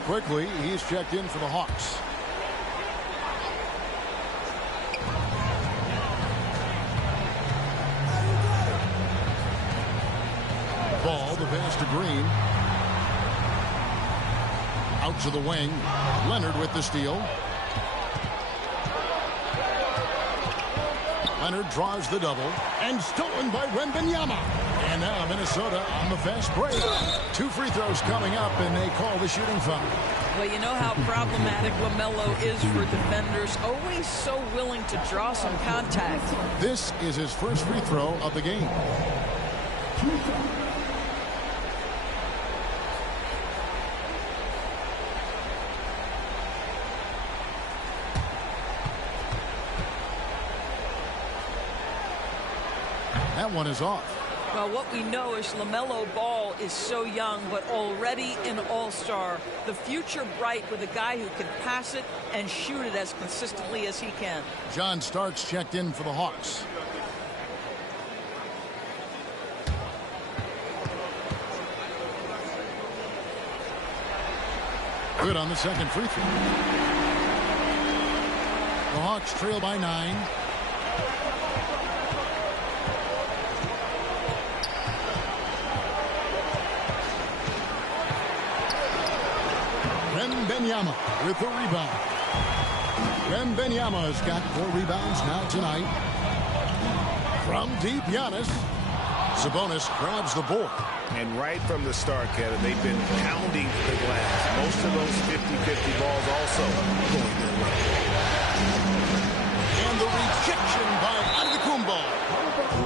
quickly, he's checked in for the Hawks. Ball, the pass to Green. Out to the wing. Leonard with the steal. Leonard draws the double. And stolen by Wembanyama. And now Minnesota on the fast break. 2 free throws coming up, and they call the shooting foul. Well, you know how problematic LaMelo is for defenders. Always so willing to draw some contact. This is his first free throw of the game. That one is off. Well, what we know is LaMelo Ball is so young, but already an all-star. The future bright with a guy who can pass it and shoot it as consistently as he can. John Starks checked in for the Hawks. Good on the second free throw. The Hawks trail by 9. Wembanyama with the rebound. Wembanyama has got 4 rebounds now tonight. From deep, Giannis. Sabonis grabs the board. And right from the start, Kevin, they've been pounding the glass. Most of those 50-50 balls also going their way. And the rejection by Antetokounmpo.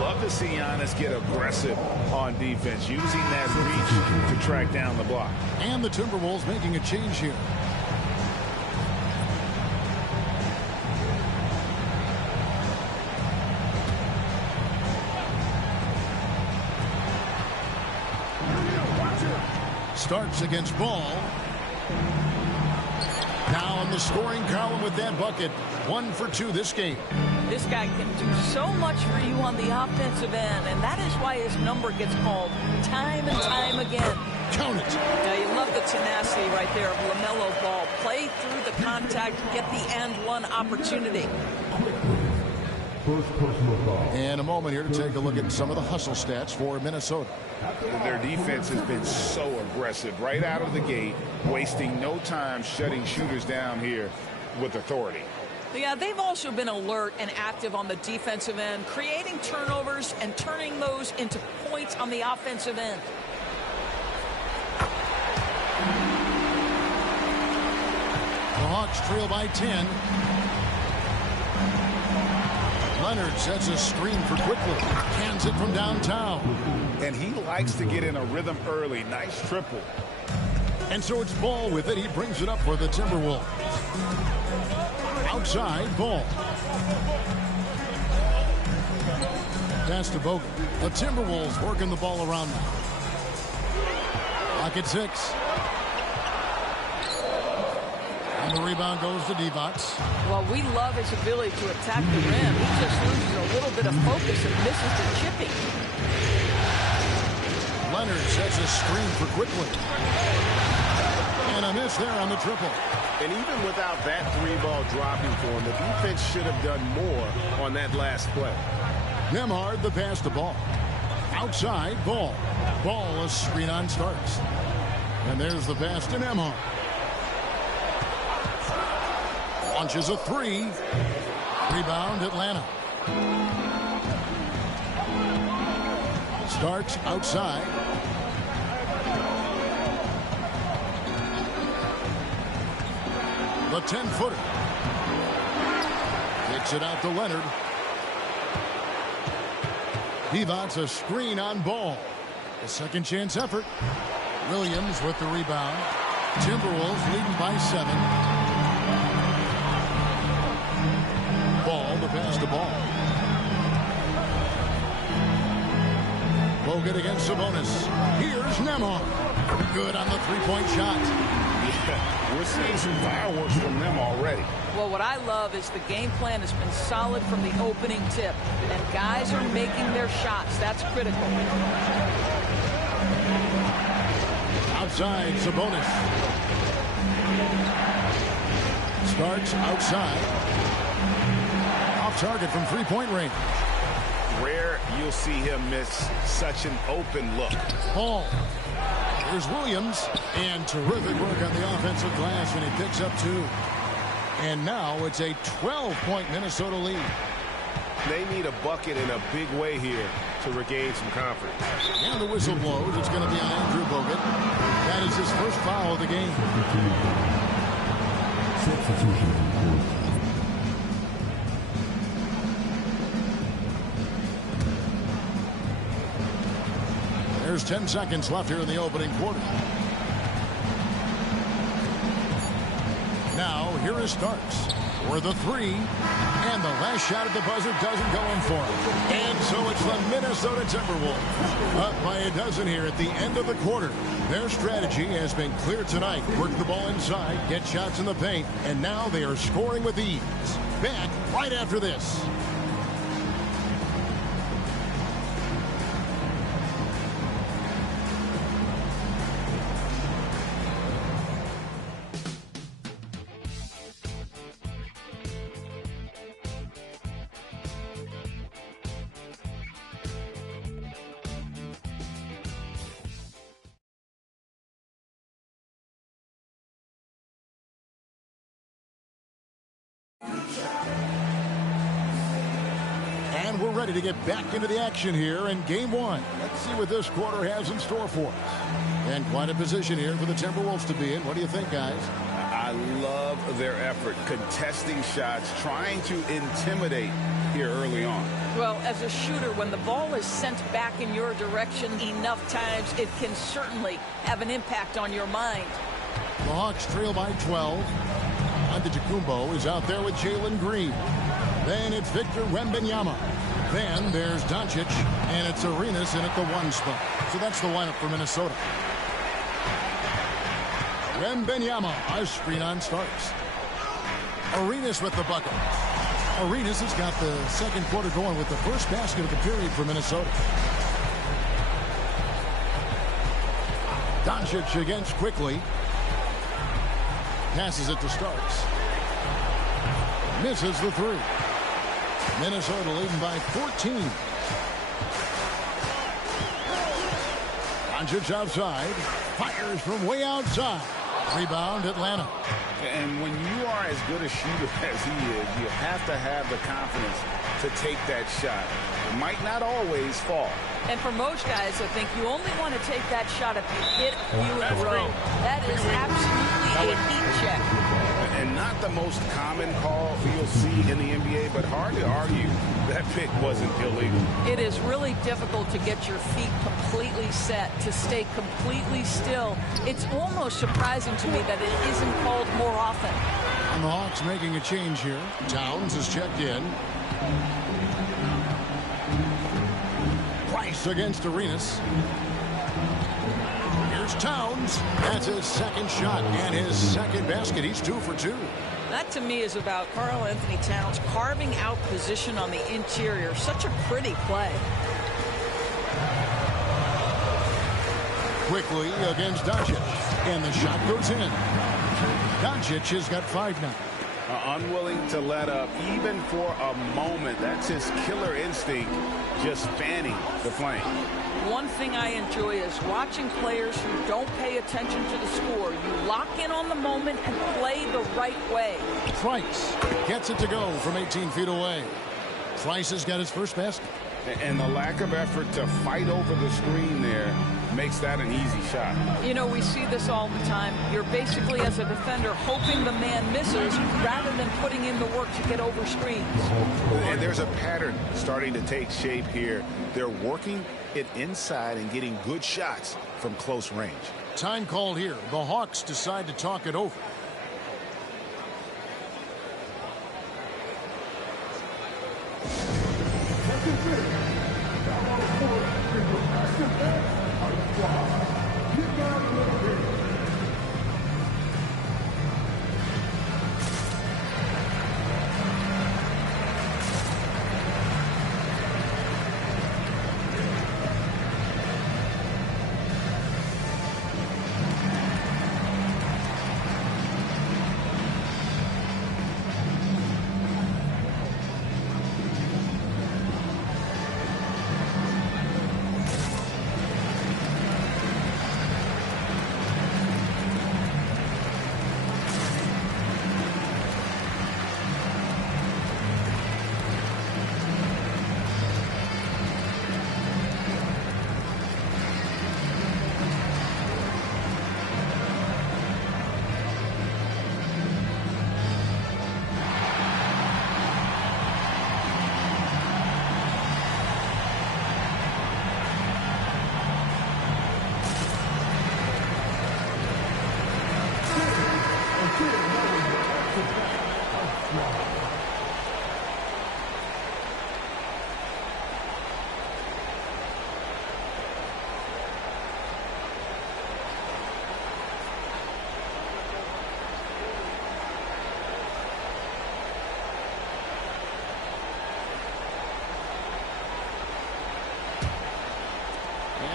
Love to see Giannis get aggressive on defense, using that reach to track down the block. And the Timberwolves making a change here. Starts against Ball. Now in the scoring column with that bucket. 1 for 2 this game. This guy can do so much for you on the offensive end, and that is why his number gets called time and time again. Count it. Now, you love the tenacity right there of LaMelo Ball. Play through the contact, get the and one opportunity. And a moment here to take a look at some of the hustle stats for Minnesota. Their defense has been so aggressive right out of the gate, wasting no time shutting shooters down here with authority. Yeah, they've also been alert and active on the defensive end, creating turnovers and turning those into points on the offensive end. The Hawks trail by 10. Leonard sets a screen for quickly. Cans it from downtown. And he likes to get in a rhythm early. Nice triple. And so it's Ball with it. He brings it up for the Timberwolves. Outside, Ball. Pass to Bogut. The Timberwolves working the ball around now. Clock at 6. And the rebound goes to Divac. Well, we love his ability to attack the rim. He just loses a little bit of focus and misses the chipping. Leonard sets a screen for quickly. And a miss there on the triple. And even without that 3-ball dropping for him, the defense should have done more on that last play. Nembhard the pass to Ball. Outside, Ball. Ball, a screen on Starks. And there's the pass to Nembhard. Launches a 3. Rebound, Atlanta. Starks outside. The 10-footer. Kicks it out to Leonard. Divac a screen on Ball. A second chance effort. Williams with the rebound. Timberwolves leading by 7. Ball, the pass to Ball. Bogut against Sabonis. Here's Nembhard. Good on the 3-point shot. Yeah, we're seeing some fireworks from them already. Well, what I love is the game plan has been solid from the opening tip. And guys are making their shots. That's critical. Outside, Sabonis. Starks outside. Off target from three-point range. Rare you'll see him miss such an open look. Ball. Here's Williams. And terrific work on the offensive glass, and he picks up 2. And now it's a 12-point Minnesota lead. They need a bucket in a big way here to regain some confidence. And the whistle blows. It's going to be on Andrew Bogut. That is his first foul of the game. There's 10 seconds left here in the opening quarter. Now, here is Starks for the 3. And the last shot at the buzzer doesn't go in for him. And so it's the Minnesota Timberwolves up by a dozen here at the end of the quarter. Their strategy has been clear tonight. Work the ball inside, get shots in the paint, and now they are scoring with ease. Back right after this. And we're ready to get back into the action here in game 1. Let's see what this quarter has in store for us. And quite a position here for the Timberwolves to be in. What do you think, guys? I love their effort contesting shots, trying to intimidate here early on. Well, as a shooter, when the ball is sent back in your direction enough times, it can certainly have an impact on your mind. The Hawks trail by 12. Antetokounmpo is out there with Jalen Green. Then it's Victor Wembanyama. Then there's Doncic, and it's Arenas in at the 1 spot. So that's the lineup for Minnesota. Wembanyama, a screen on Starks. Arenas with the bucket. Arenas has got the second quarter going with the first basket of the period for Minnesota. Doncic against Quickly. Passes it to Starks. Misses the 3. Minnesota leading by 14. Doncic outside. Fires from way outside. Rebound, Atlanta. And when you are as good a shooter as he is, you have to have the confidence to take that shot. It might not always fall. And for most guys, I think you only want to take that shot if you hit a few in a row. That is absolutely a heat check. And not the most common call you'll see in the NBA, but hard to argue that pick wasn't illegal. It is really difficult to get your feet completely set, to stay completely still. It's almost surprising to me that it isn't called more often. And the Hawks making a change here. Towns is checked in. Price against Arenas. Here's Towns. That's his second shot and his second basket. He's 2 for 2. That to me is about Karl-Anthony Towns carving out position on the interior. Such a pretty play. Quickly against Doncic. And the shot goes in. Doncic has got 5 now. Unwilling to let up even for a moment. That's his killer instinct, just fanning the flame. One thing I enjoy is watching players who don't pay attention to the score. You lock in on the moment and play the right way. Price gets it to go from 18 feet away. Price has got his first basket. And the lack of effort to fight over the screen there makes that an easy shot. You know, we see this all the time. You're basically, as a defender, hoping the man misses rather than putting in the work to get over screens. And there's a pattern starting to take shape here. They're working it inside and getting good shots from close range. Time called here. The Hawks decide to talk it over.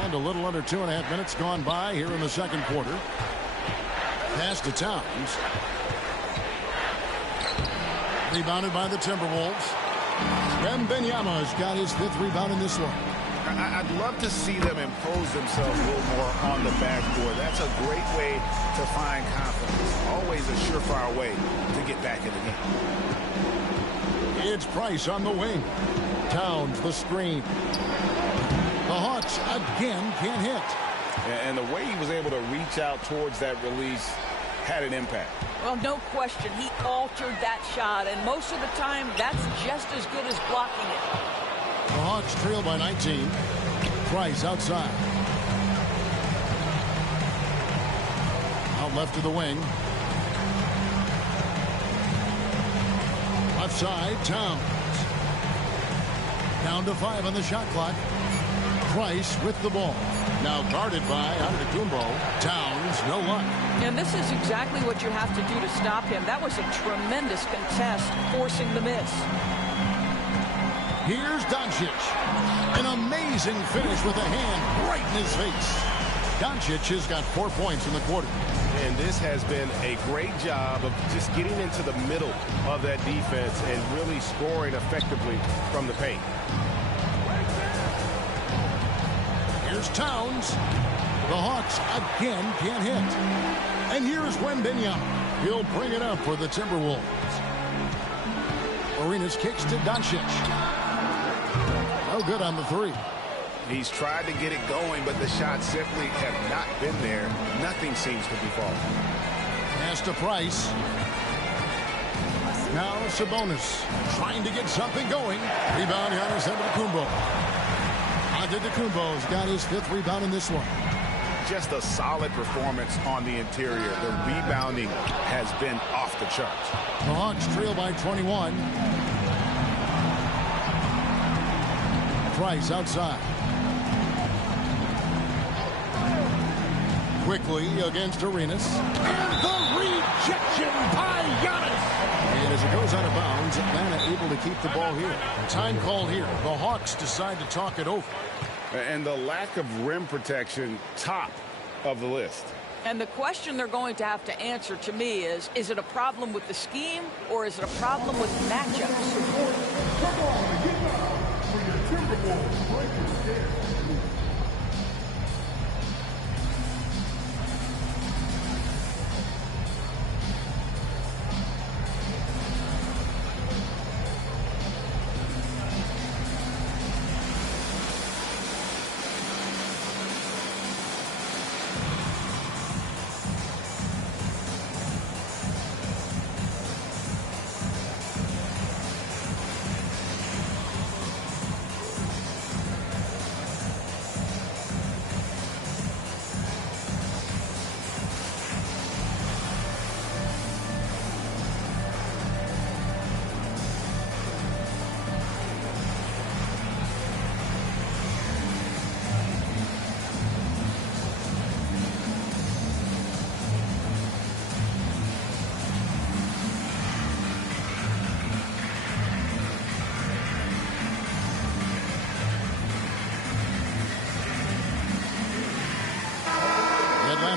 And a little under 2.5 minutes gone by here in the second quarter. Pass to Towns. Rebounded by the Timberwolves. Wembanyama's got his 5th rebound in this one. I'd love to see them impose themselves a little more on the backboard. That's a great way to find confidence. Always a surefire way to get back in the game. It's Price on the wing. Towns the screen. The Hawks again can't hit. And the way he was able to reach out towards that release had an impact. Well, no question. He altered that shot, and most of the time, that's just as good as blocking it. The Hawks trail by 19. Price outside. Out left to the wing. Left side, Towns. Down to 5 on the shot clock. Price with the ball. Now guarded by Antetokounmpo. Towns, no luck. And this is exactly what you have to do to stop him. That was a tremendous contest, forcing the miss. Here's Doncic. An amazing finish with a hand right in his face. Doncic has got 4 points in the quarter. And this has been a great job of just getting into the middle of that defense and really scoring effectively from the paint. Here's Towns. The Hawks again can't hit. And here's Wembanyama. He'll bring it up for the Timberwolves. Arenas kicks to Doncic. No good on the 3. He's tried to get it going, but the shots simply have not been there. Nothing seems to be falling. Pass to Price. Now Sabonis trying to get something going. Rebound, Giannis Antetokounmpo. Antetokounmpo's got his 5th rebound in this one. Just a solid performance on the interior. The rebounding has been off the charts. The Hawks trail by 21. Price outside. Quickly against Arenas. And the rejection by Giannis. And as it goes out of bounds, Atlanta able to keep the ball here. Time call here. The Hawks decide to talk it over. And the lack of rim protection, top of the list. And the question they're going to have to answer to me is it a problem with the scheme or is it a problem with matchups? Come on, get up for your Timberwolves breakers there.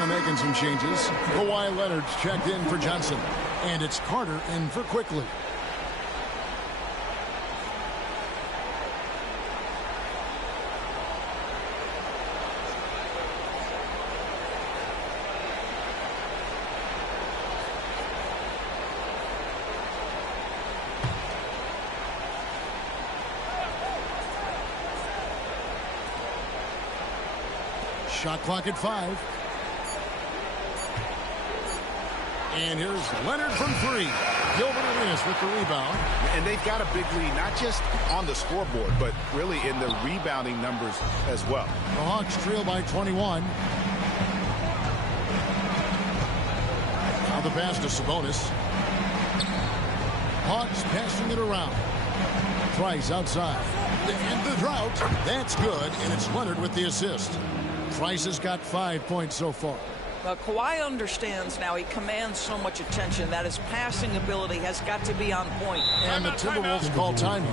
Making some changes. Kawhi Leonard's checked in for Johnson. And it's Carter in for Quickly. Shot clock at 5. And here's Leonard from 3. Gilbert Arenas with the rebound. And they've got a big lead, not just on the scoreboard, but really in the rebounding numbers as well. The Hawks trail by 21. Now the pass to Sabonis. Hawks passing it around. Price outside. And the drought. That's good, and it's Leonard with the assist. Price has got 5 points so far. Well, Kawhi understands now. He commands so much attention that his passing ability has got to be on point. And the Timberwolves call timing.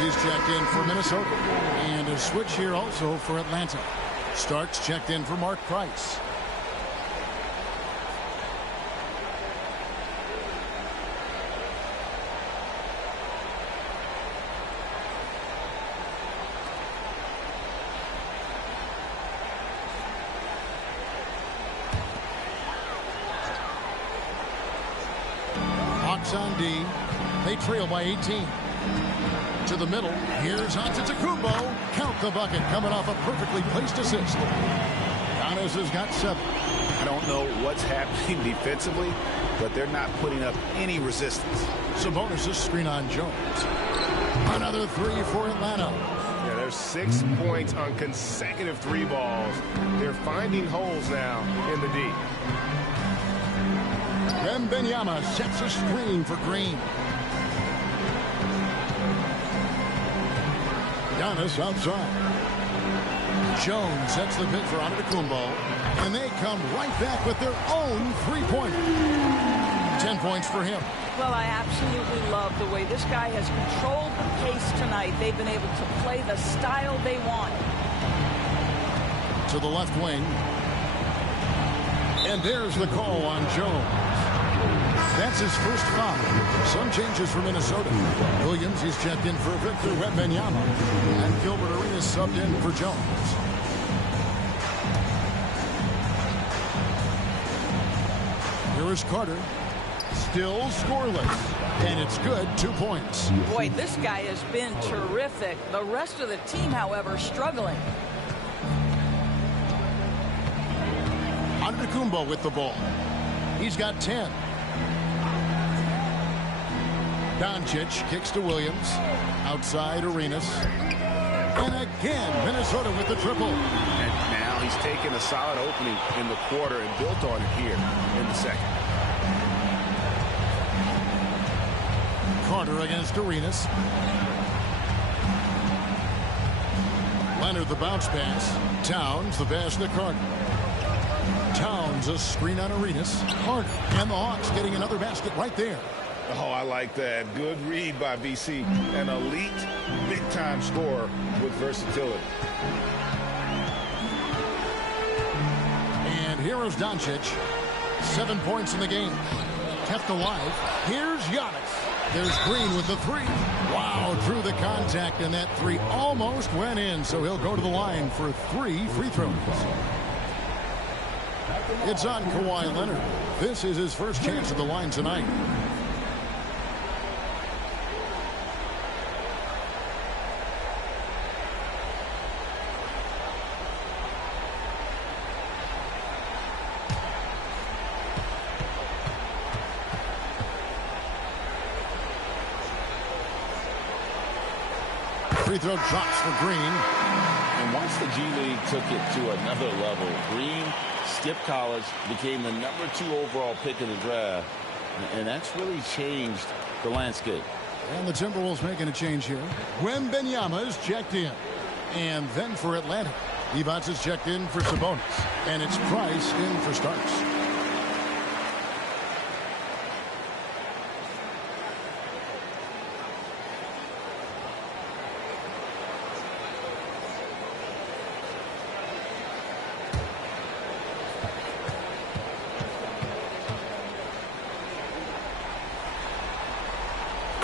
He's checked in for Minnesota. And a switch here also for Atlanta. Starks checked in for Mark Price. Hawks on D. They trail by 18. To the middle. Here's Antetokounmpo. Count the bucket coming off a perfectly placed assist. Giannis has got 7. I don't know what's happening defensively, but they're not putting up any resistance. Sabonis' screen on Jones. Another 3 for Atlanta. Yeah, there's 6 points on consecutive 3 balls. They're finding holes now in the D. Wembanyama sets a screen for Green. Giannis outside. Jones sets the pick for Antetokounmpo. And they come right back with their own 3-pointer. 10 points for him. Well, I absolutely love the way this guy has controlled the pace tonight. They've been able to play the style they want. To the left wing. And there's the call on Jones. That's his first foul. Some changes for Minnesota. Williams, he's checked in for Victor Wembanyama. And Gilbert Arenas subbed in for Jones. Here is Carter. Still scoreless. And it's good. 2 points. Boy, this guy has been terrific. The rest of the team, however, struggling. Antetokounmpo with the ball. He's got 10. Doncic kicks to Williams. Outside Arenas. And again, Minnesota with the triple. And now he's taken a solid opening in the quarter and built on it here in the second. Carter against Arenas. Leonard the bounce pass. Towns the pass to Carter. Towns a screen on Arenas. Carter and the Hawks getting another basket right there. Oh, I like that. Good read by BC. An elite, big-time scorer with versatility. And here is Doncic. 7 points in the game. Kept alive. Here's Giannis. There's Green with the 3. Wow, through the contact, and that 3 almost went in, so he'll go to the line for 3 free throws. It's on Kawhi Leonard. This is his first chance at the line tonight. free throw drops for Green. And once the G League took it to another level, Green skipped college, became the #2 overall pick in the draft, and that's really changed the landscape. And the Timberwolves making a change here. Wembanyama is checked in. And then for Atlanta, Evans is checked in for Sabonis. And it's Price in for Starks.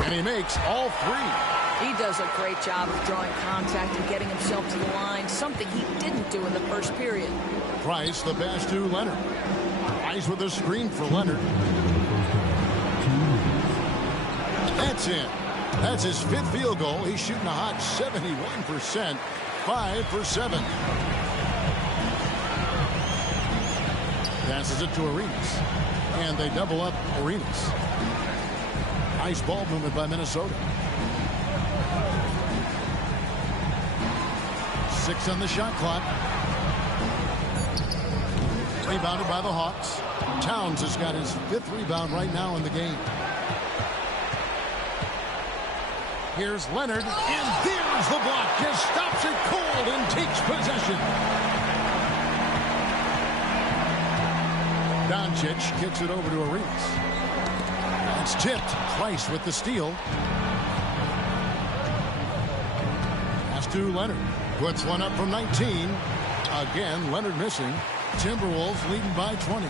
And he makes all three. He does a great job of drawing contact and getting himself to the line, something he didn't do in the first period. Price, the pass to Leonard. Price with a screen for Leonard. That's in. That's his 5th field goal. He's shooting a hot 71%. 5 for 7. Passes it to Arenas. And they double up Arenas. Nice ball movement by Minnesota. 6 on the shot clock. Rebounded by the Hawks. Towns has got his 5th rebound right now in the game. Here's Leonard, and there's the block. Just stops it cold and takes possession. Doncic kicks it over to Arenas. It's tipped. Price with the steal. Pass to Leonard. Puts one up from 19. Again, Leonard missing. Timberwolves leading by 20.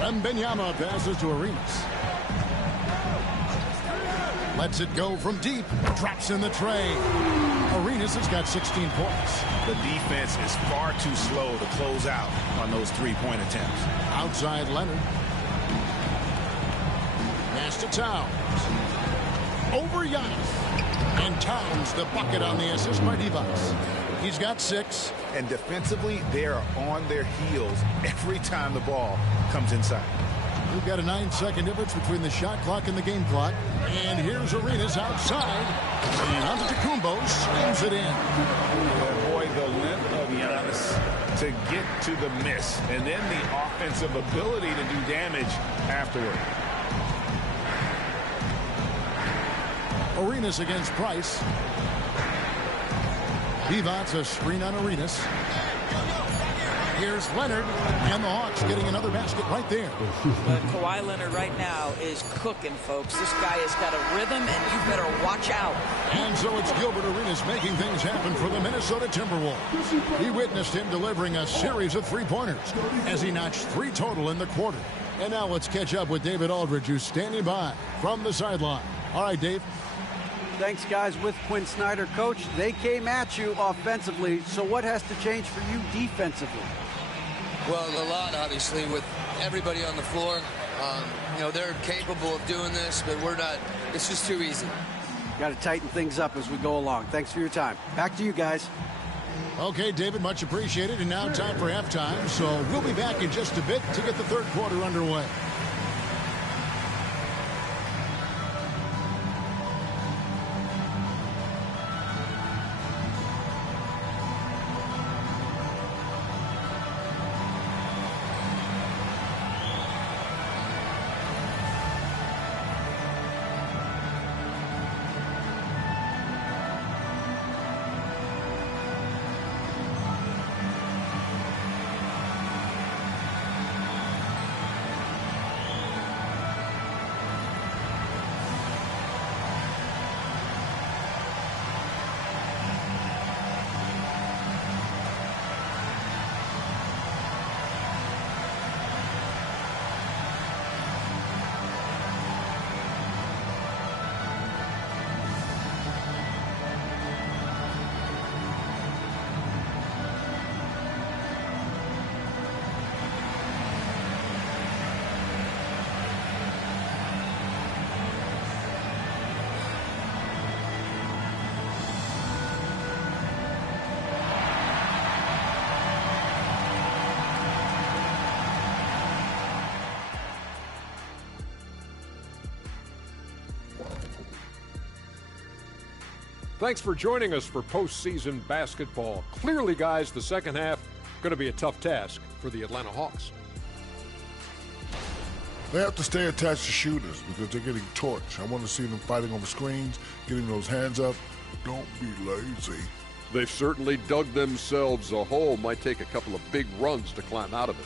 Wembanyama passes to Arenas. Lets it go from deep. Drops in the tray. Arenas has got 16 points. The defense is far too slow to close out on those three-point attempts. Outside Leonard. Pass to Towns. Over Giannis. And Towns the bucket on the assist by Devos. He's got 6. And defensively, they are on their heels every time the ball comes inside. We've got a 9-second difference between the shot clock and the game clock. And here's Arenas outside. And Antetokounmpo slams it in. Boy, the length of Giannis to get to the miss. And then the offensive ability to do damage afterward. Arenas against Price. Devos a screen on Arenas. Here's Leonard, and the Hawks getting another basket right there. But Kawhi Leonard right now is cooking, folks. This guy has got a rhythm, and you better watch out. And so it's Gilbert Arenas making things happen for the Minnesota Timberwolves. He witnessed him delivering a series of three-pointers as he notched 3 total in the quarter. And now let's catch up with David Aldridge, who's standing by from the sideline. All right, Dave. Thanks, guys. With Quinn Snyder, Coach, they came at you offensively. So what has to change for you defensively? Well, a lot, obviously, with everybody on the floor. You know, they're capable of doing this, but we're not. It's just too easy. Got to tighten things up as we go along. Thanks for your time. Back to you guys. Okay, David, much appreciated. And now time for halftime. So we'll be back in just a bit to get the third quarter underway. Thanks for joining us for postseason basketball. Clearly, guys, the second half going to be a tough task for the Atlanta Hawks. They have to stay attached to shooters because they're getting torched. I want to see them fighting over screens, getting those hands up. Don't be lazy. They've certainly dug themselves a hole. Might take a couple of big runs to climb out of it.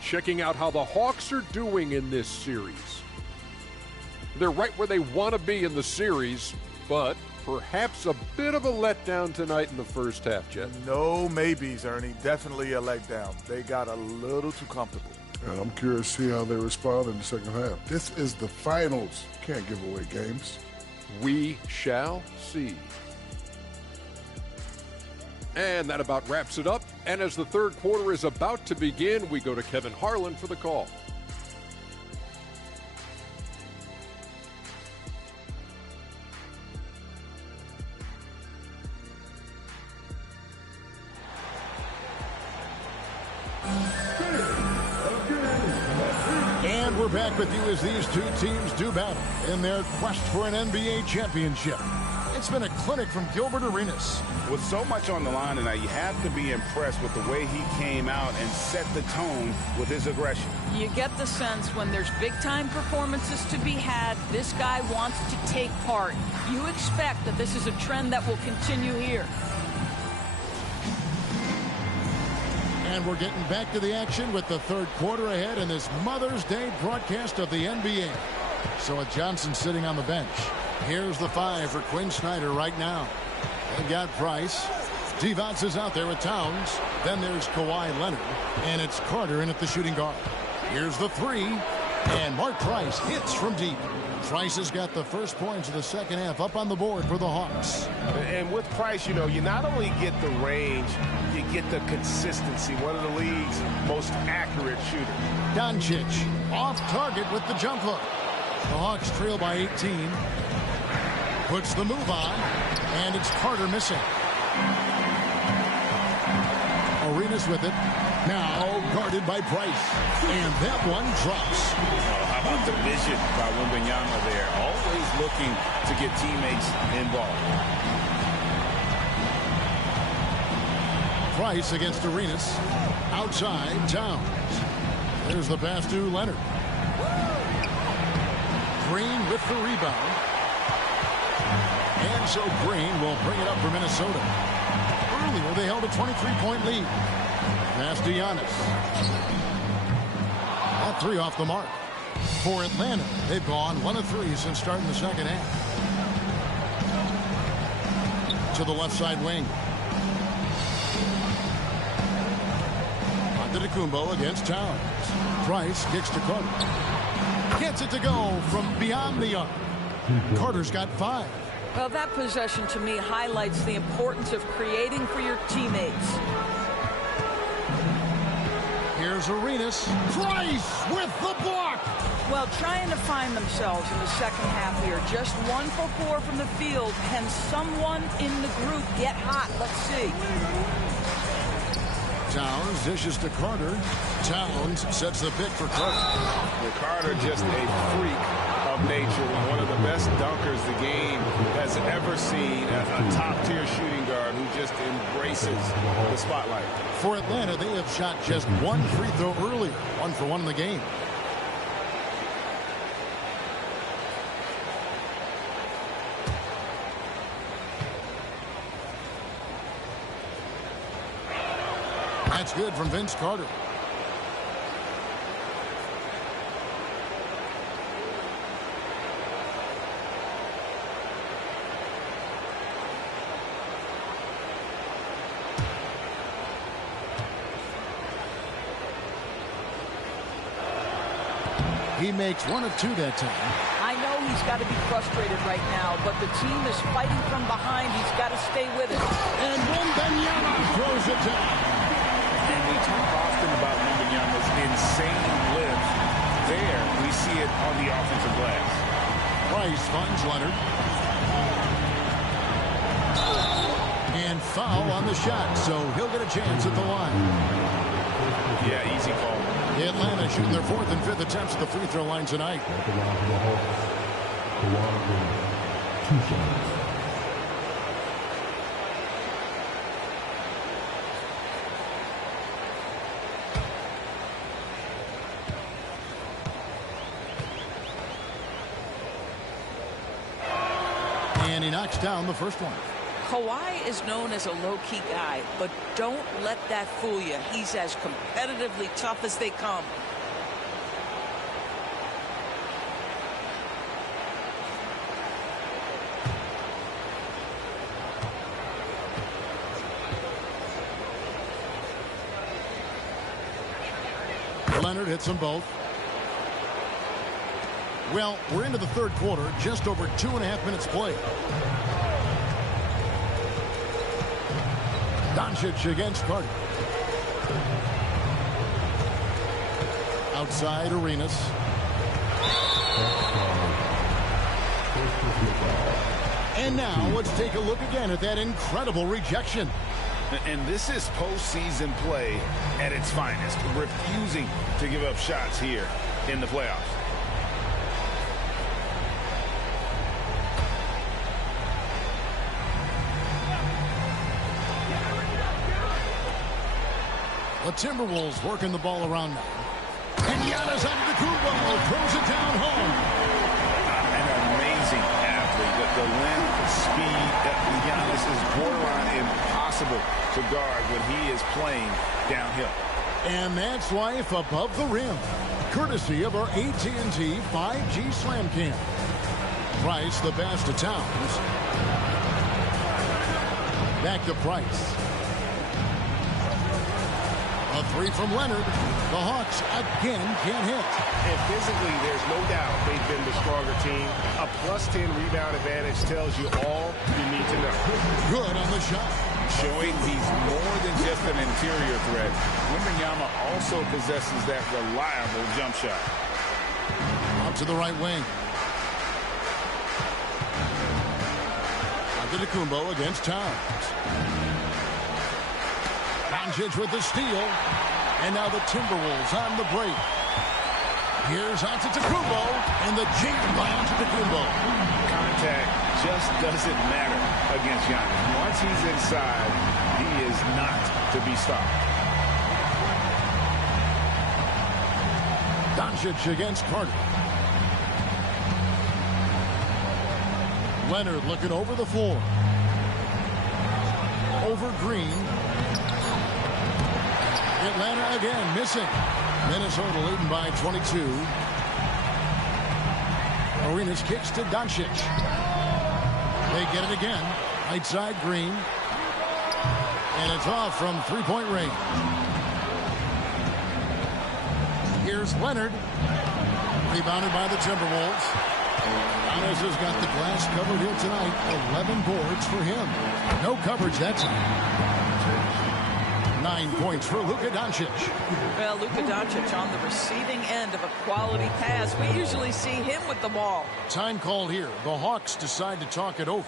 Checking out how the Hawks are doing in this series. They're right where they want to be in the series, but perhaps a bit of a letdown tonight in the first half, Jet. No maybes, Ernie. Definitely a letdown. They got a little too comfortable. And I'm curious to see how they respond in the second half. This is the finals. Can't give away games. We shall see. And that about wraps it up. And as the third quarter is about to begin, we go to Kevin Harlan for the call. And we're back with you as these two teams do battle in their quest for an NBA championship. It's been a clinic from Gilbert Arenas. With so much on the line tonight, you have to be impressed with the way he came out and set the tone with his aggression. You get the sense when there's big-time performances to be had, this guy wants to take part. You expect that this is a trend that will continue here. And we're getting back to the action with the third quarter ahead in this Mother's Day broadcast of the NBA. So with Johnson sitting on the bench, here's the 5 for Quinn Snyder right now. They've got Price. Devonts is out there with Towns. Then there's Kawhi Leonard. And it's Carter in at the shooting guard. Here's the 3. And Mark Price hits from deep. Price has got the first points of the second half up on the board for the Hawks. And with Price, you know, you not only get the range, you get the consistency. One of the league's most accurate shooters. Doncic off target with the jump hook. The Hawks trail by 18. Puts the move on, and it's Carter missing. Arenas with it. Now guarded by Price. And that one drops. How about the vision by Wembanyama there? Always looking to get teammates involved. Price against Arenas. Outside, Towns. There's the pass to Leonard. Green with the rebound. And so Green will bring it up for Minnesota. Earlier, they held a 23-point lead. Pass to Giannis. That 3 off the mark. For Atlanta, they've gone 1 of 3 since starting the second half. To the left side wing. Antetokounmpo against Towns. Price kicks to Carter. Gets it to go from beyond the arc. Carter's got 5. Well, that possession to me highlights the importance of creating for your teammates. Here's Arenas. Price with the block. Well, trying to find themselves in the second half here. Just 1 for 4 from the field. Can someone in the group get hot? Let's see. Towns dishes to Carter. Towns sets the pick for Carter. Well, Carter just a freak of nature. One of the best dunkers the game has ever seen. A top-tier shooting guard who just embraces the spotlight. For Atlanta, they have shot just 1 free throw earlier. 1 for 1 in the game. That's good from Vince Carter. He makes 1 of 2 that time. I know he's got to be frustrated right now, but the team is fighting from behind. He's got to stay with it. And Wembanyama throws it down. And we talk often about Wembanyama's insane lift. There, we see it on the offensive glass. Price finds Leonard. And foul on the shot, so he'll get a chance at the line. Yeah, easy call. Atlanta shooting their 4th and 5th attempts at the free throw line tonight. Kawhi Leonard, 2 shots. And he knocks down the first one. Kawhi is known as a low-key guy, but don't let that fool you. He's as competitively tough as they come. Leonard hits them both. Well, we're into the third quarter, just over 2.5 minutes played. Doncic against Carter. Outside Arenas. And now let's take a look again at that incredible rejection. And this is postseason play at its finest, refusing to give up shots here in the playoffs. The Timberwolves working the ball around now. And Giannis Antetokounmpo throws it down home. An amazing athlete. The length, speed, Giannis is borderline impossible to guard when he is playing downhill. And that's life above the rim. Courtesy of our AT&T 5G Slam Cam. Price the best of Towns. Back to Price. A three from Leonard. The Hawks again can't hit. And physically, there's no doubt they've been the stronger team. A +10 rebound advantage tells you all you need to know. Good on the shot. Showing he's more than just an interior threat. Wembanyama also possesses that reliable jump shot. Out to the right wing. Antetokounmpo against Towns. Doncic with the steal. And now the Timberwolves on the break. Here's Antetokounmpo, and the jam by Antetokounmpo. Contact just doesn't matter against Giannis. Once he's inside, he is not to be stopped. Doncic against Carter. Leonard looking over the floor. Over Green. Atlanta again missing. Minnesota leading by 22. Arenas kicks to Doncic. They get it again. Right side Green. And it's off from three-point range. Here's Leonard. Rebounded by the Timberwolves. Giannis has got the glass covered here tonight. 11 boards for him. No coverage that time. 9 points for Luka Doncic. Well, Luka Doncic on the receiving end of a quality pass. We usually see him with the ball. Time called here. The Hawks decide to talk it over.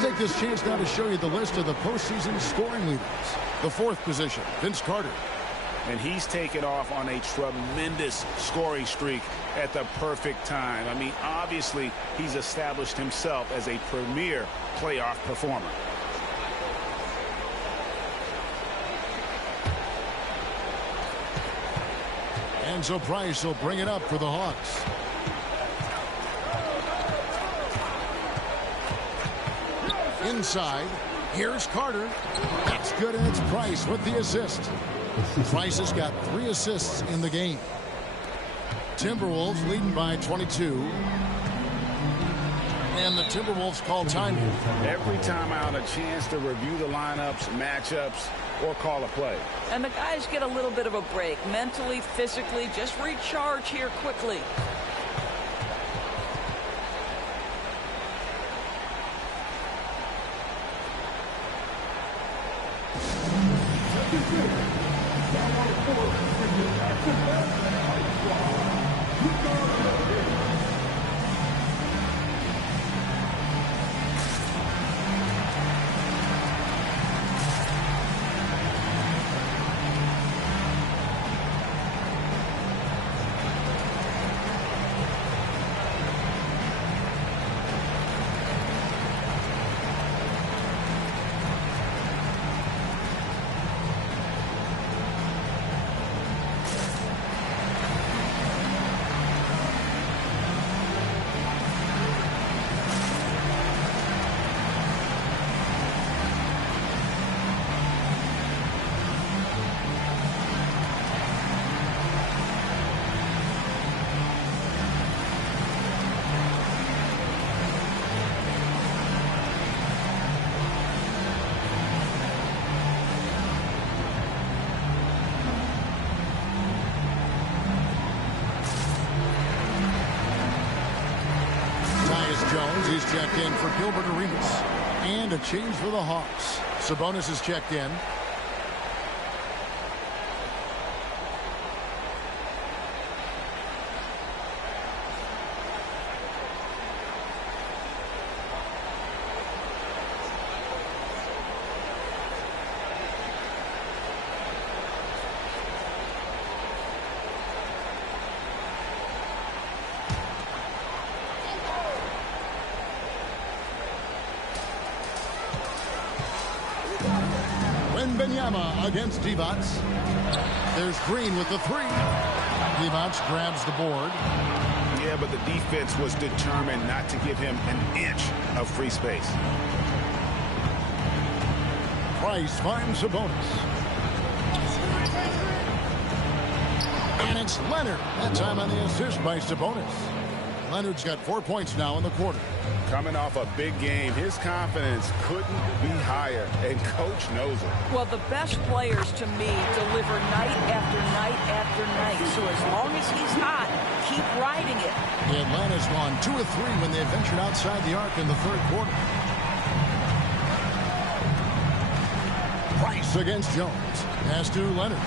Take this chance now to show you the list of the postseason scoring leaders. The fourth position, Vince Carter. and he's taken off on a tremendous scoring streak at the perfect time. I mean, obviously, he's established himself as a premier playoff performer. Enzo Price will bring it up for the Hawks. Inside, here's Carter. That's good, and it's Price with the assist. Price has got 3 assists in the game. Timberwolves leading by 22. And the Timberwolves call time. Every time out, a chance to review the lineups, matchups, or call a play. And the guys get a little bit of a break, mentally, physically, just recharge here quickly. Jones, he's checked in for Gilbert Arenas. And a change for the Hawks. Sabonis is checked in. Wembanyama against Divac. There's Green with the 3. Divac grabs the board. Yeah, but the defense was determined not to give him an inch of free space. Price finds Sabonis. And it's Leonard. That time on the assist by Sabonis. Leonard's got 4 points now in the quarter. Coming off a big game, his confidence couldn't be higher, and Coach knows it. Well, the best players, to me, deliver night after night after night. So as long as he's hot, keep riding it. Atlanta's gone 2 of 3 when they ventured outside the arc in the 3rd quarter. Price against Jones. Pass to Leonard.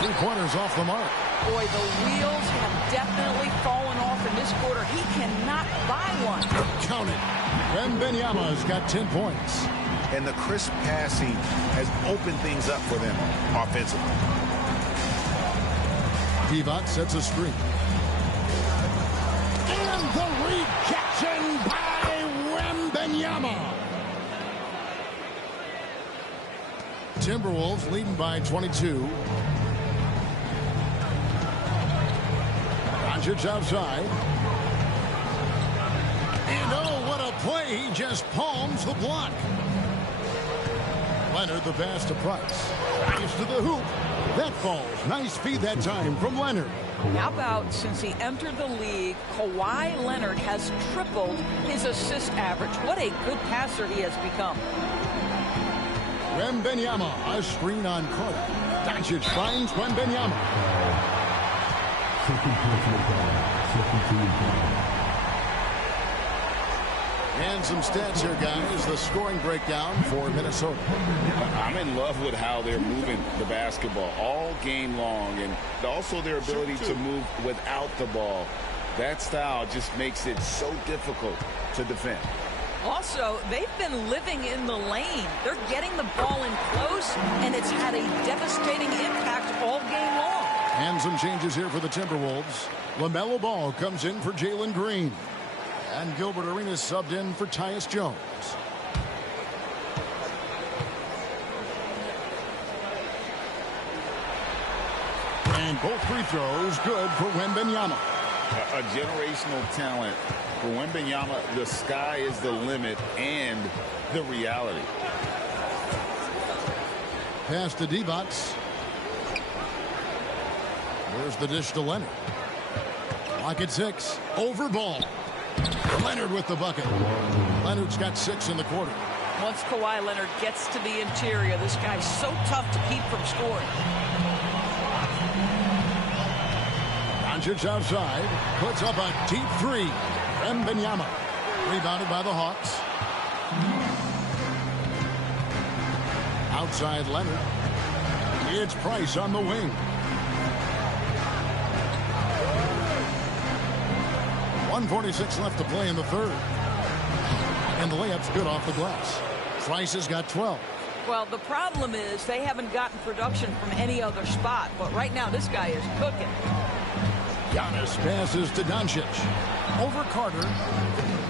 3-pointers off the mark. Boy, the wheels have definitely fallen off in this quarter. He cannot buy one. Count it. Wembanyama's got 10 points. And the crisp passing has opened things up for them offensively. Divac sets a screen. And the rejection by Wembanyama. Timberwolves leading by 22. It's outside. And oh, what a play. He just palms the block. Leonard the pass to Price. Price to the hoop. That falls. Nice feed that time from Leonard. How about since he entered the league, Kawhi Leonard has tripled his assist average. What a good passer he has become. Wembanyama, a screen on Carter. Doncic finds Wembanyama. And some stats here, guys. The scoring breakdown for Minnesota. I'm in love with how they're moving the basketball all game long, and also their ability to move without the ball. That style just makes it so difficult to defend. Also, they've been living in the lane. They're getting the ball in close, and it's had a devastating impact all game long. And some changes here for the Timberwolves. LaMelo Ball comes in for Jalen Green. And Gilbert Arenas subbed in for Tyus Jones. And both free throws good for Wembanyama. A generational talent. For Wembanyama, the sky is the limit and the reality. Pass to Divac. There's the dish to Leonard. Clock at 6. Over Ball. Leonard with the bucket. Leonard's got 6 in the quarter. Once Kawhi Leonard gets to the interior, this guy's so tough to keep from scoring. Doncic outside. Puts up a deep 3. Wembanyama. Rebounded by the Hawks. Outside Leonard. It's Price on the wing. .146 left to play in the third. And the layup's good off the glass. Price has got 12. Well, the problem is they haven't gotten production from any other spot. But right now, this guy is cooking. Giannis passes to Doncic. Over Carter.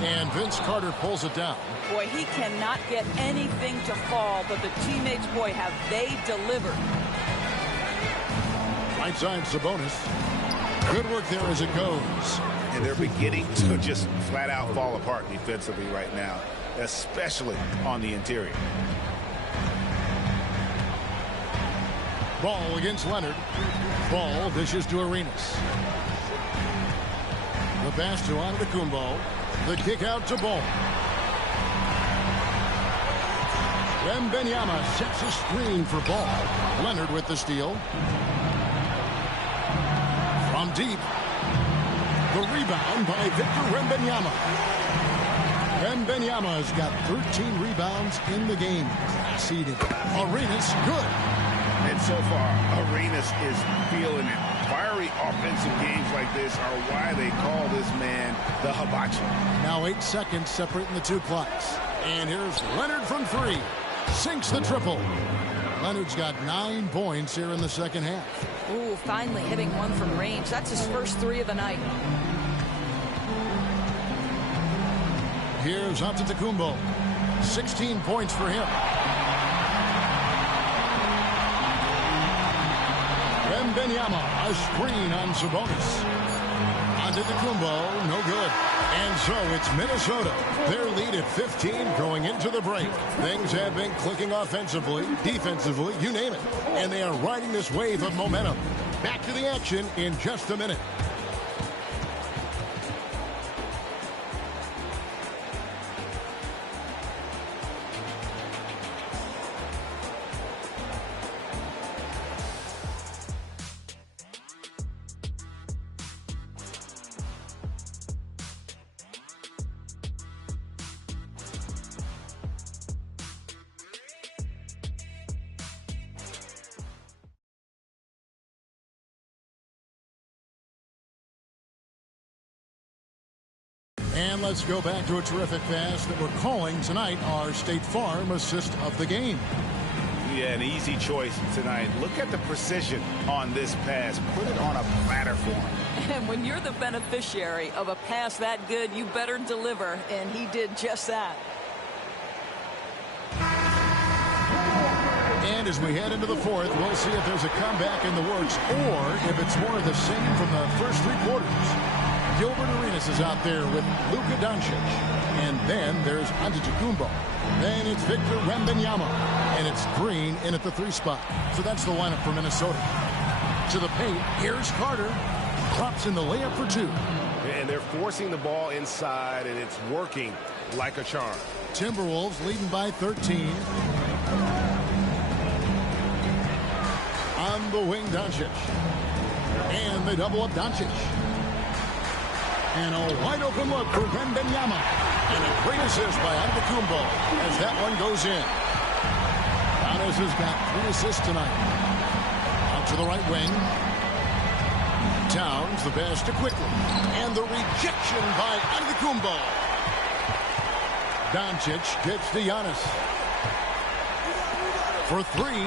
And Vince Carter pulls it down. Boy, he cannot get anything to fall, but the teammates, boy, have they delivered. Right side, Sabonis. Good work there as it goes. And they're beginning to just flat out fall apart defensively right now, especially on the interior. Ball against Leonard. Ball dishes to Arenas. The pass to Antetokounmpo. The kick out to Ball. Wembanyama sets a screen for Ball. Leonard with the steal. From deep. The rebound by Victor Wembanyama. Wembanyama's got 13 rebounds in the game. Seeded. Arenas good. And so far, Arenas is feeling it. Fiery offensive games like this are why they call this man the hibachi. Now 8 seconds separating the two clocks. And here's Leonard from 3. Sinks the triple. Leonard's got 9 points here in the second half. Ooh, finally hitting one from range. That's his first 3 of the night. Here's Antetokounmpo. 16 points for him. Wembanyama, a screen on Sabonis. Antetokounmpo, no good. And so it's Minnesota. Their lead at 15 going into the break. Things have been clicking offensively, defensively, you name it. And they are riding this wave of momentum. Back to the action in just a minute. And let's go back to a terrific pass that we're calling tonight our State Farm assist of the game. Yeah, an easy choice tonight. Look at the precision on this pass. Put it on a platter for him. And when you're the beneficiary of a pass that good, you better deliver. And he did just that. And as we head into the fourth, we'll see if there's a comeback in the works or if it's more of the same from the first 3 quarters. Gilbert Arenas is out there with Luka Doncic. And then there's Antetokounmpo. Then it's Victor Wembanyama. And it's Green in at the 3 spot. So that's the lineup for Minnesota. To the paint, here's Carter. Drops in the layup for 2. And they're forcing the ball inside, and it's working like a charm. Timberwolves leading by 13. On the wing, Doncic. And they double up Doncic. And a wide open look for Wembanyama. And a great assist by Antetokounmpo as that one goes in. Giannis has got 3 assists tonight. Out to the right wing. Towns the pass to Quickly. And the rejection by Antetokounmpo. Doncic gets to Giannis. For three.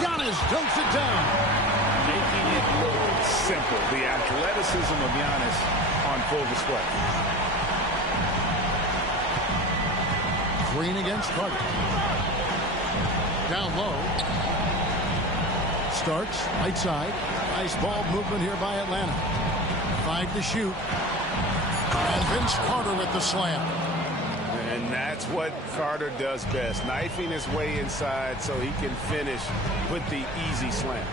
Giannis dunks it down. Making it look simple. The athleticism of Giannis on full display. Green against Carter. Down low. Starks, right side. Nice ball movement here by Atlanta. 5 to shoot. And Vince Carter with the slam. And that's what Carter does best. Knifing his way inside so he can finish with the easy slam.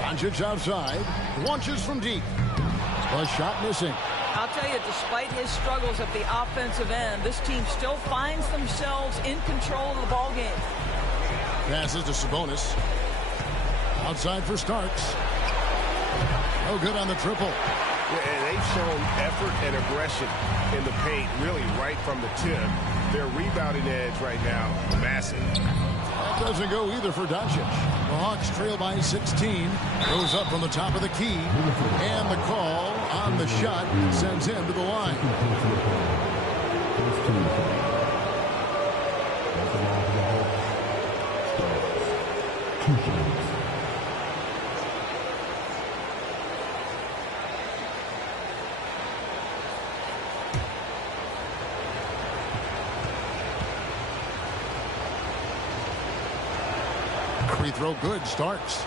Doncic outside. Launches from deep. A shot missing. I'll tell you, despite his struggles at the offensive end, this team still finds themselves in control of the ball game. Passes to Sabonis. Outside for Starks. No good on the triple. Yeah, and they've shown effort and aggression in the paint, really right from the tip. Their rebounding edge right now, massive. That doesn't go either for Doncic. The Hawks trail by 16. Goes up from the top of the key. And the call on the shot sends him to the line. Free throw good. Starks.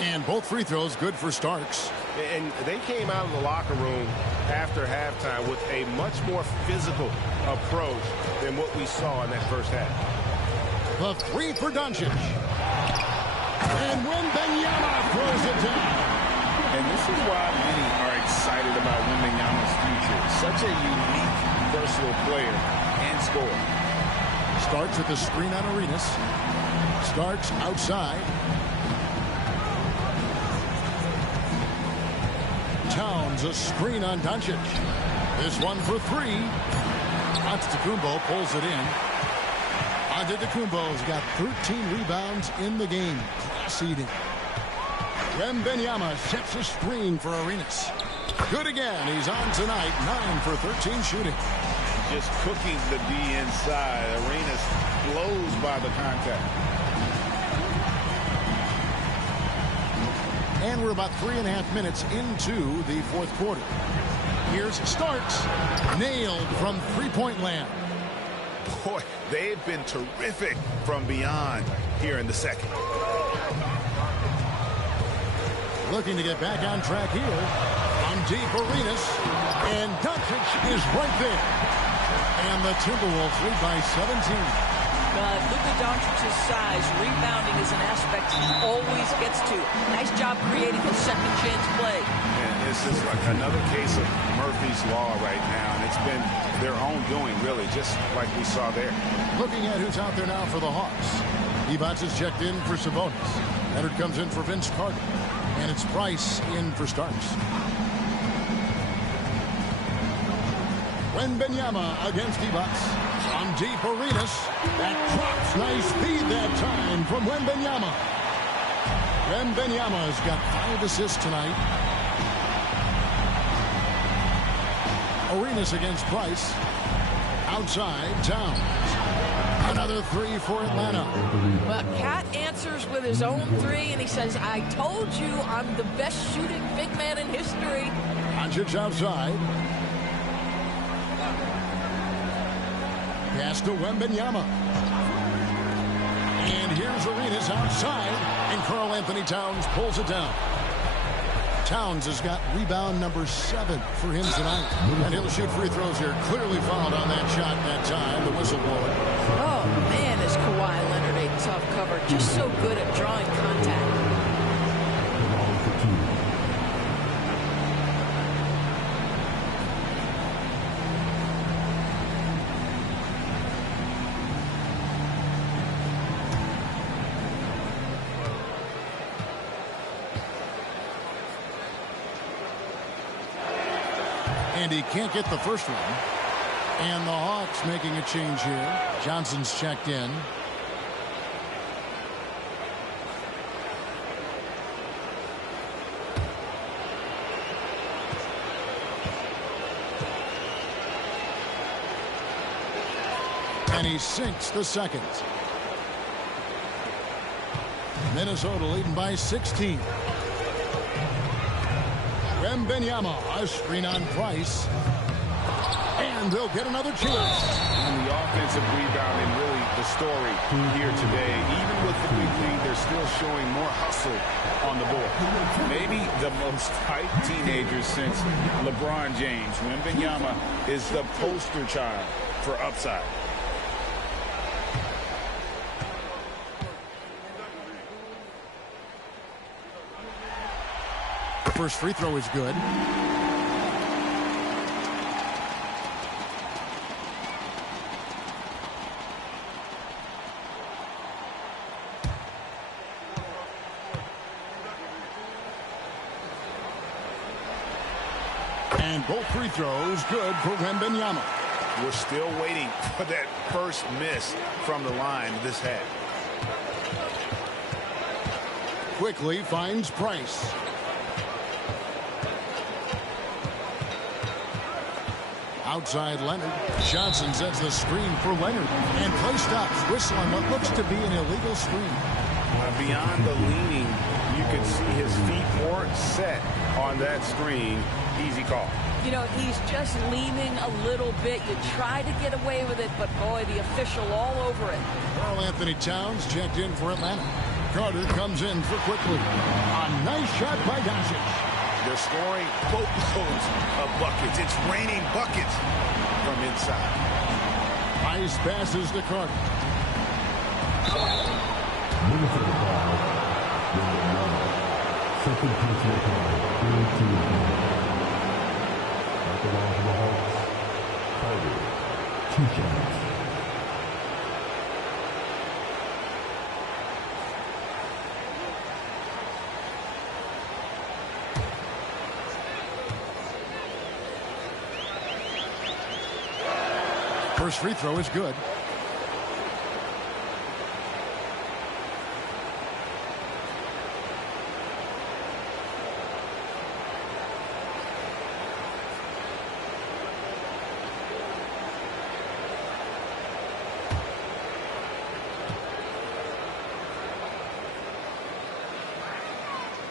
And both free throws good for Starks. And they came out of the locker room after halftime with a much more physical approach than what we saw in that first half. The three for Doncic. And Wembanyama throws it down. And this is why many are excited about Wembanyama's future. Such a unique, versatile player and scorer. Starks with the screen on Arenas. Starks outside. Towns a screen on Doncic. This one for three. Antetokounmpo pulls it in. Antetokounmpo's got 13 rebounds in the game. Class eating. Wembanyama sets a screen for Arenas. Good again. He's on tonight. 9 for 13 shooting. Just cooking the D inside. Arenas blows by the contact. And we're about 3.5 minutes into the fourth quarter. Here's Starks. Nailed from three-point land. Boy, they've been terrific from beyond here in the second. Looking to get back on track here. On deep, Arenas. And Doncic is right there. And the Timberwolves lead by 17. Luka Doncic's size, rebounding is an aspect he always gets to. Nice job creating a second chance play. And this is like another case of Murphy's Law right now, and it's been their own doing, really, just like we saw there. Looking at who's out there now for the Hawks. Evans is checked in for Sabonis. Leonard comes in for Vince Carter. And it's Price in for Starks. Wembanyama against Evans. On deep, Arenas. That drops. Nice speed that time from Wembanyama. Wembanyama's got 5 assists tonight. Arenas against Price. Outside, Towns. Another three for Atlanta. Well, Cat answers with his own three, and he says, I told you I'm the best shooting big man in history. Doncic outside. Pass to Wembanyama. And here's Arenas outside. And Karl Anthony Towns pulls it down. Towns has got rebound number 7 for him tonight. And he'll shoot free throws here. Clearly fouled on that shot that time. The whistle blower. Oh, man, is Kawhi Leonard a tough cover. Just so good at drawing contact. And he can't get the first one. And the Hawks making a change here. Johnson's checked in. And he sinks the second. Minnesota leading by 16. Wembanyama, a screen on Price. And they'll get another chance. And the offensive rebounding, really the story here today. Even with the big lead, they're still showing more hustle on the board. Maybe the most hyped teenager since LeBron James. Wembanyama is the poster child for upside. First free throw is good. And both free throws good for Wembanyama. We're still waiting for that first miss from the line this half. Quickly finds Price. Outside Leonard. Johnson sets the screen for Leonard. And play stops. Whistling what looks to be an illegal screen. Beyond the leaning, you can see his feet more set on that screen. Easy call. You know, he's just leaning a little bit. You try to get away with it, but boy, the official all over it. Karl-Anthony Towns checked in for Atlanta. Carter comes in for quickly. A nice shot by Doncic. They're scoring boatloads of buckets. It's raining buckets from inside. Nice passes to Carter. Second personal foul. At the line for the Hawks. Carter. 2 shots. First free throw is good.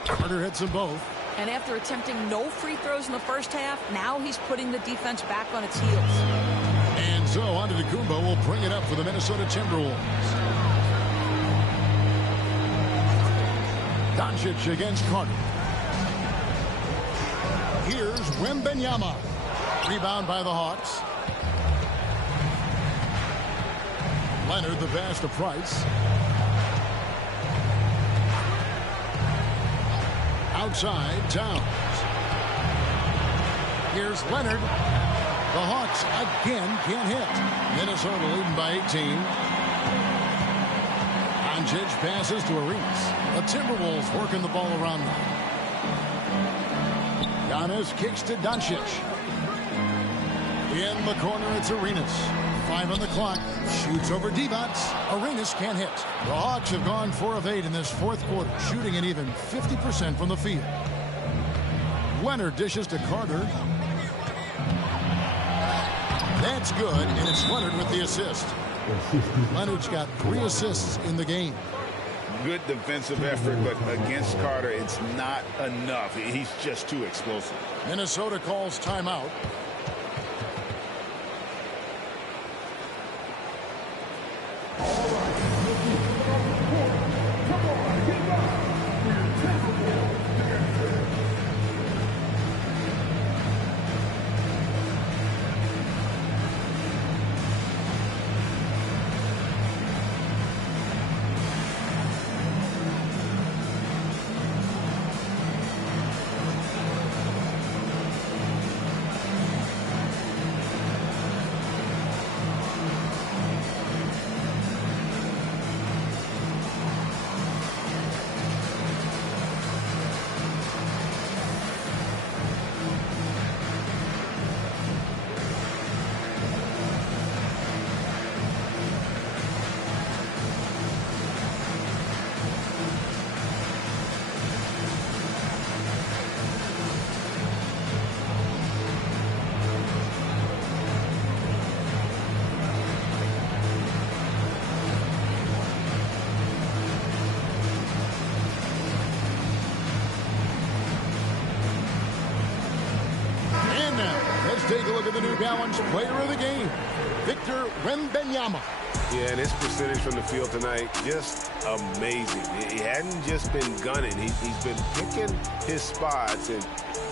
Carter hits them both. And after attempting no free throws in the first half, now he's putting the defense back on its heels. And so Antetokounmpo will bring it up for the Minnesota Timberwolves. Doncic against Carter. Here's Wembanyama. Rebound by the Hawks. Leonard the pass to Price. Outside, Towns. Here's Leonard. The Hawks again can't hit. Minnesota leading by 18. Doncic passes to Arenas. The Timberwolves working the ball around now. Giannis kicks to Doncic. In the corner, it's Arenas. 5 on the clock. Shoots over Divac. Arenas can't hit. The Hawks have gone 4 of 8 in this fourth quarter, shooting an even 50% from the field. Leonard dishes to Carter. That's good, and it's Leonard with the assist. Leonard's got 3 assists in the game. Good defensive effort, but against Carter, it's not enough. He's just too explosive. Minnesota calls timeout. balanced player of the game, Victor Wembanyama. Yeah, and his percentage from the field tonight, just amazing. He hadn't just been gunning. He's been picking his spots, and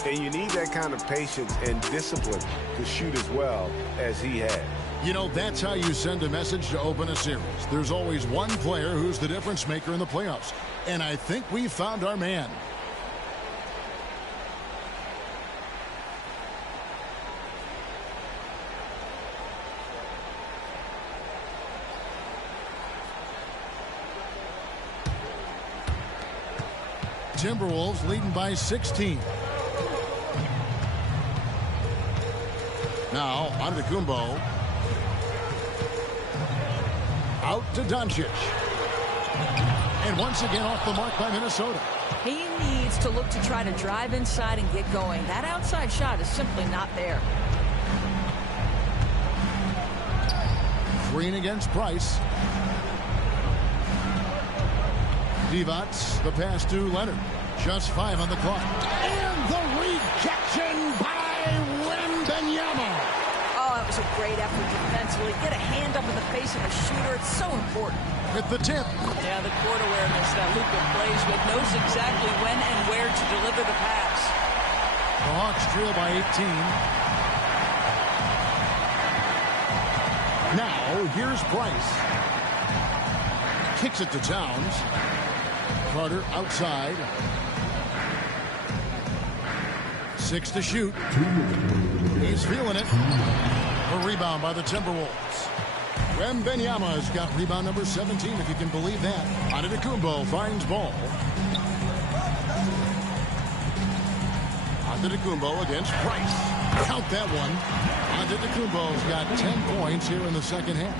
you need that kind of patience and discipline to shoot as well as he had. You know, that's how you send a message to open a series. There's always one player who's the difference maker in the playoffs. And I think we found our man. Timberwolves leading by 16. Now, Antetokounmpo. Out to Doncic. And once again off the mark by Minnesota. He needs to look to try to drive inside and get going. That outside shot is simply not there. Green against Price. Divac, the pass to Leonard. Just 5 on the clock. And the rejection by Wembanyama. Oh, that was a great effort defensively. Get a hand up in the face of a shooter. It's so important. At the tip. Yeah, the court awareness that Luka plays with, knows exactly when and where to deliver the pass. The Hawks trail by 18. Now, here's Price. Kicks it to Towns. Carter outside. 6 to shoot. He's feeling it. A rebound by the Timberwolves. Wembanyama's got rebound number 17, if you can believe that. Antetokounmpo finds ball. Antetokounmpo against Price. Count that one. Antetokounmpo's got 10 points here in the second half.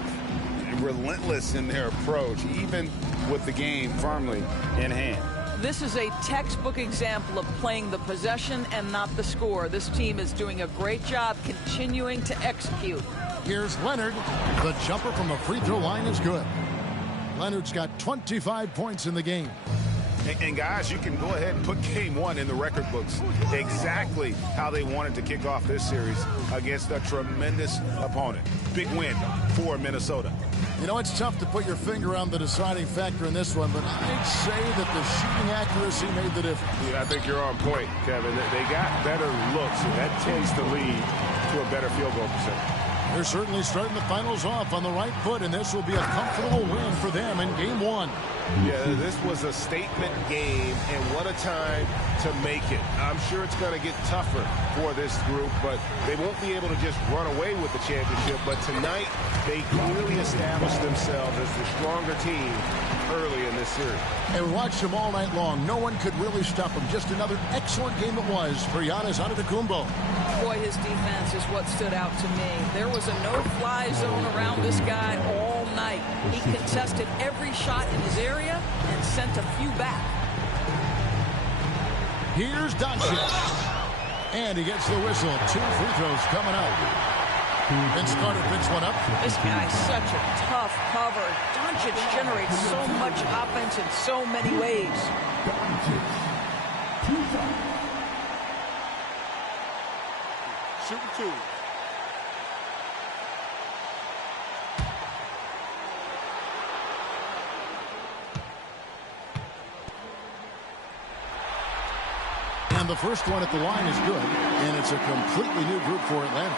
Relentless in their approach, even with the game firmly in hand. This is a textbook example of playing the possession and not the score. This team is doing a great job continuing to execute. Here's Leonard. The jumper from the free throw line is good. Leonard's got 25 points in the game. And guys, you can go ahead and put game one in the record books. Exactly how they wanted to kick off this series against a tremendous opponent. Big win for Minnesota. You know, it's tough to put your finger on the deciding factor in this one, but I'd say that the shooting accuracy made the difference. Yeah, I think you're on point, Kevin. They got better looks, and that tends to lead to a better field goal percentage. They're certainly starting the finals off on the right foot, and this will be a comfortable win for them in game one. Yeah, this was a statement game, and what a time to make it. I'm sure it's going to get tougher for this group, but they won't be able to just run away with the championship. But tonight, they clearly established themselves as the stronger team early in this series. And we watched them all night long. No one could really stop them. Just another excellent game it was for Giannis Antetokounmpo. Boy, his defense is what stood out to me. There was a no-fly zone around this guy all night. He contested every shot in his area and sent a few back. Here's Doncic. And he gets the whistle. 2 free throws coming out. Vince Carter picks one up. This guy's such a tough cover. Doncic generates so much offense in so many ways. Shooting 2. And the first one at the line is good, and it's a completely new group for Atlanta.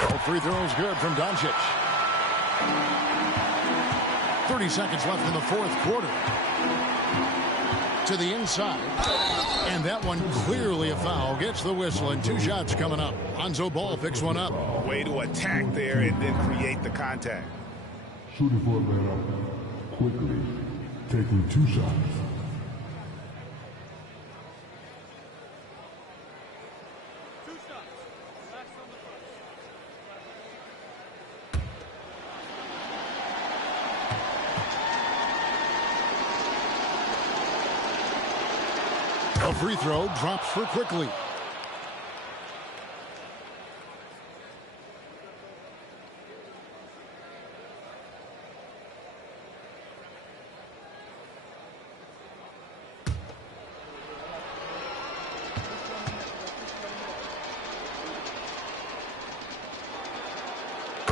All free throws good from Doncic. 30 seconds left in the fourth quarter. To the inside. And that one clearly a foul. Gets the whistle, and 2 shots coming up. Lonzo Ball picks one up. Way to attack there and then create the contact. Shooting for Atlanta quickly, taking 2 shots. The free throw drops for Quickly.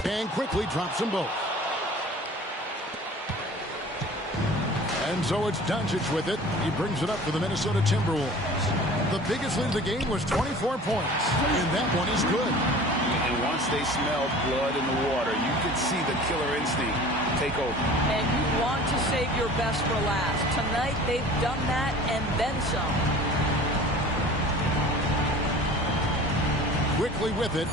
And Quickly drops them both. And so it's Doncic with it. He brings it up for the Minnesota Timberwolves. The biggest lead of the game was 24 points. And that one is good. And once they smelled blood in the water, you could see the killer instinct take over. And you want to save your best for last. Tonight, they've done that and then some. Quickly with it.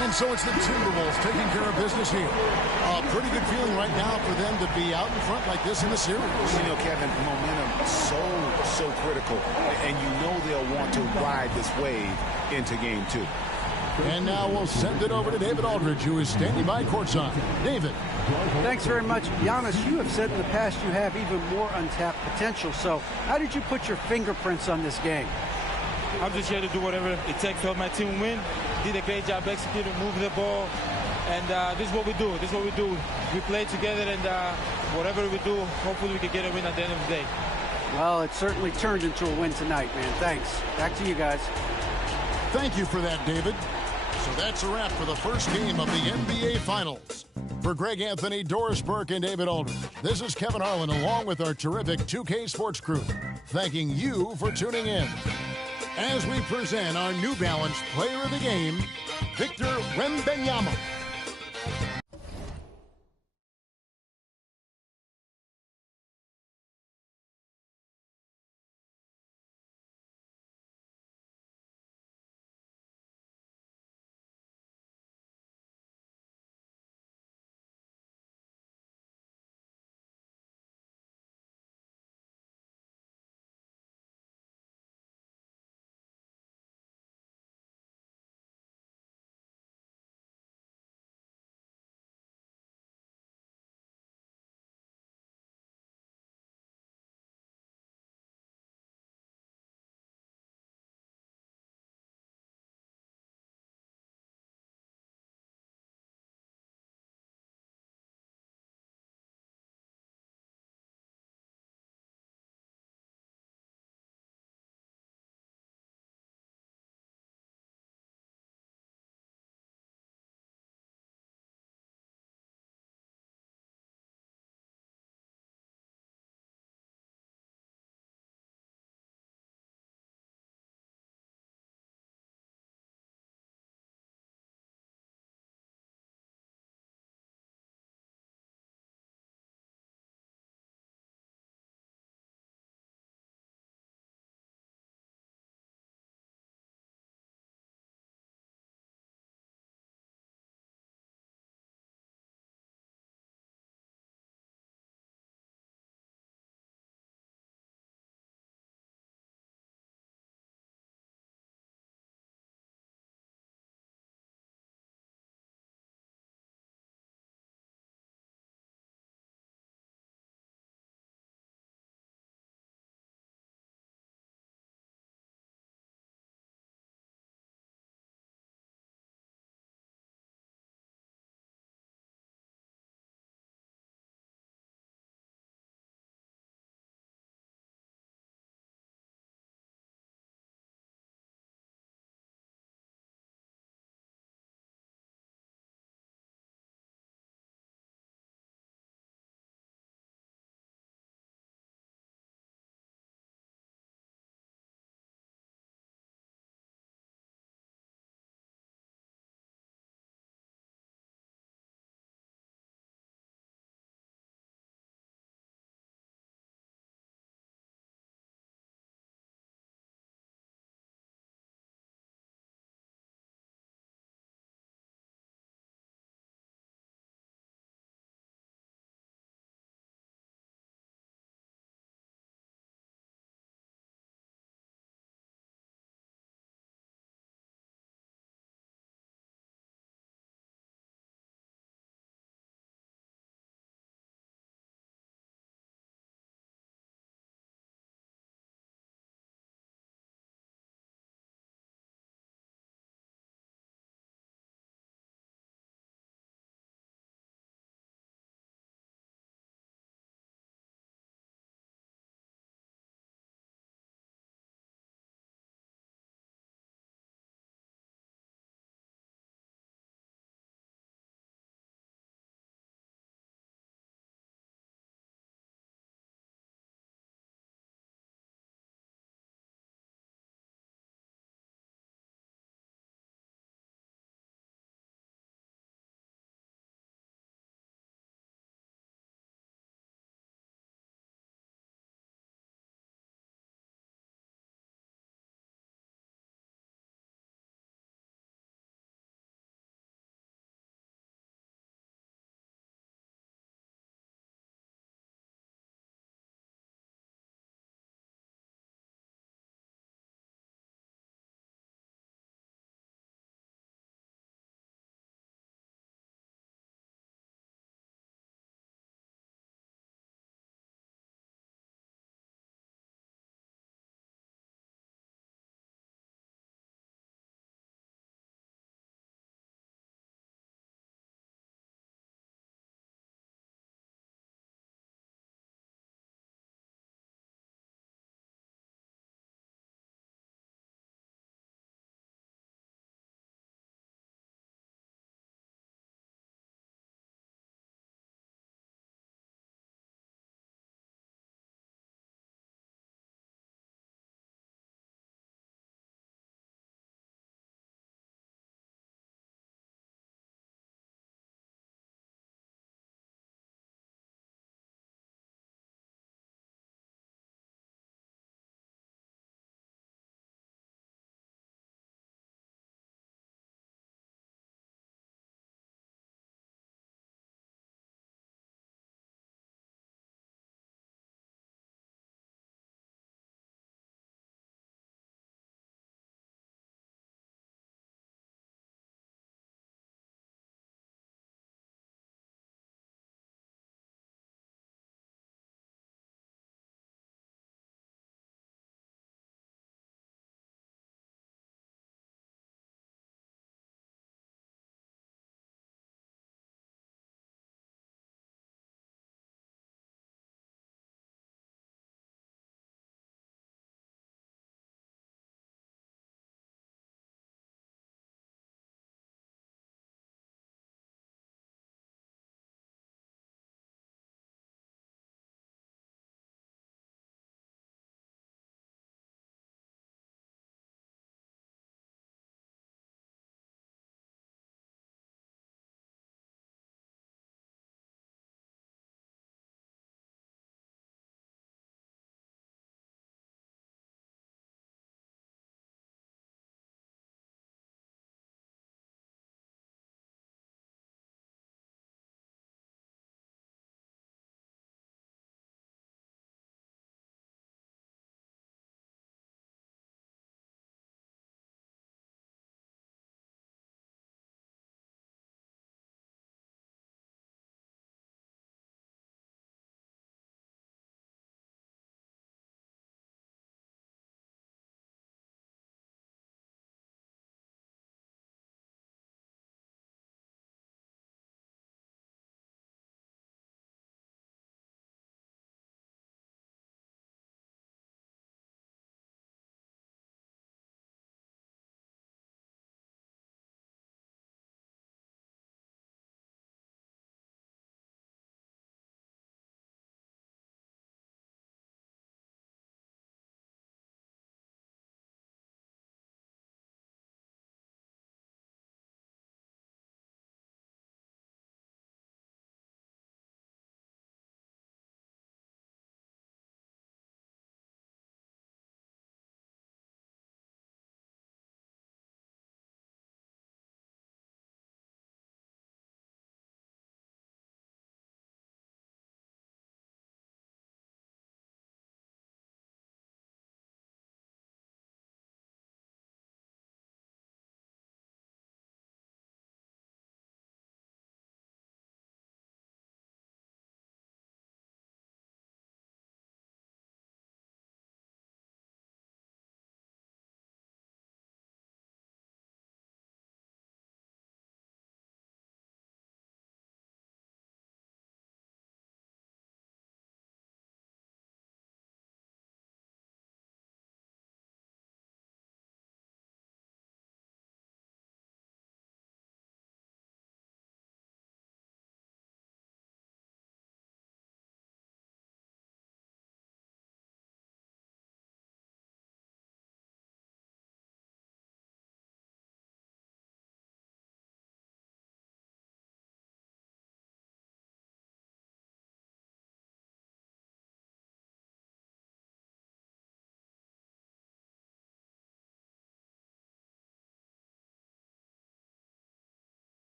And so it's the Timberwolves taking care of business here. A pretty good feeling right now for them to be out in front like this in the series. You know, Kevin, momentum so critical. And you know they'll want to ride this wave into game 2. And now we'll send it over to David Aldridge, who is standing by courtside. David. Thanks very much. Giannis, you have said in the past you have even more untapped potential. So how did you put your fingerprints on this game? I'm just here to do whatever it takes to help my team win. Did a great job executing, moving the ball. And this is what we do. This is what we do. We play together, and whatever we do, hopefully we can get a win at the end of the day. Well, it certainly turned into a win tonight, man. Thanks. Back to you guys. Thank you for that, David. So that's a wrap for the first game of the NBA Finals. For Greg Anthony, Doris Burke, and David Aldridge, this is Kevin Harlan along with our terrific 2K Sports crew, thanking you for tuning in. As we present our New Balance Player of the Game, Victor Wembanyama.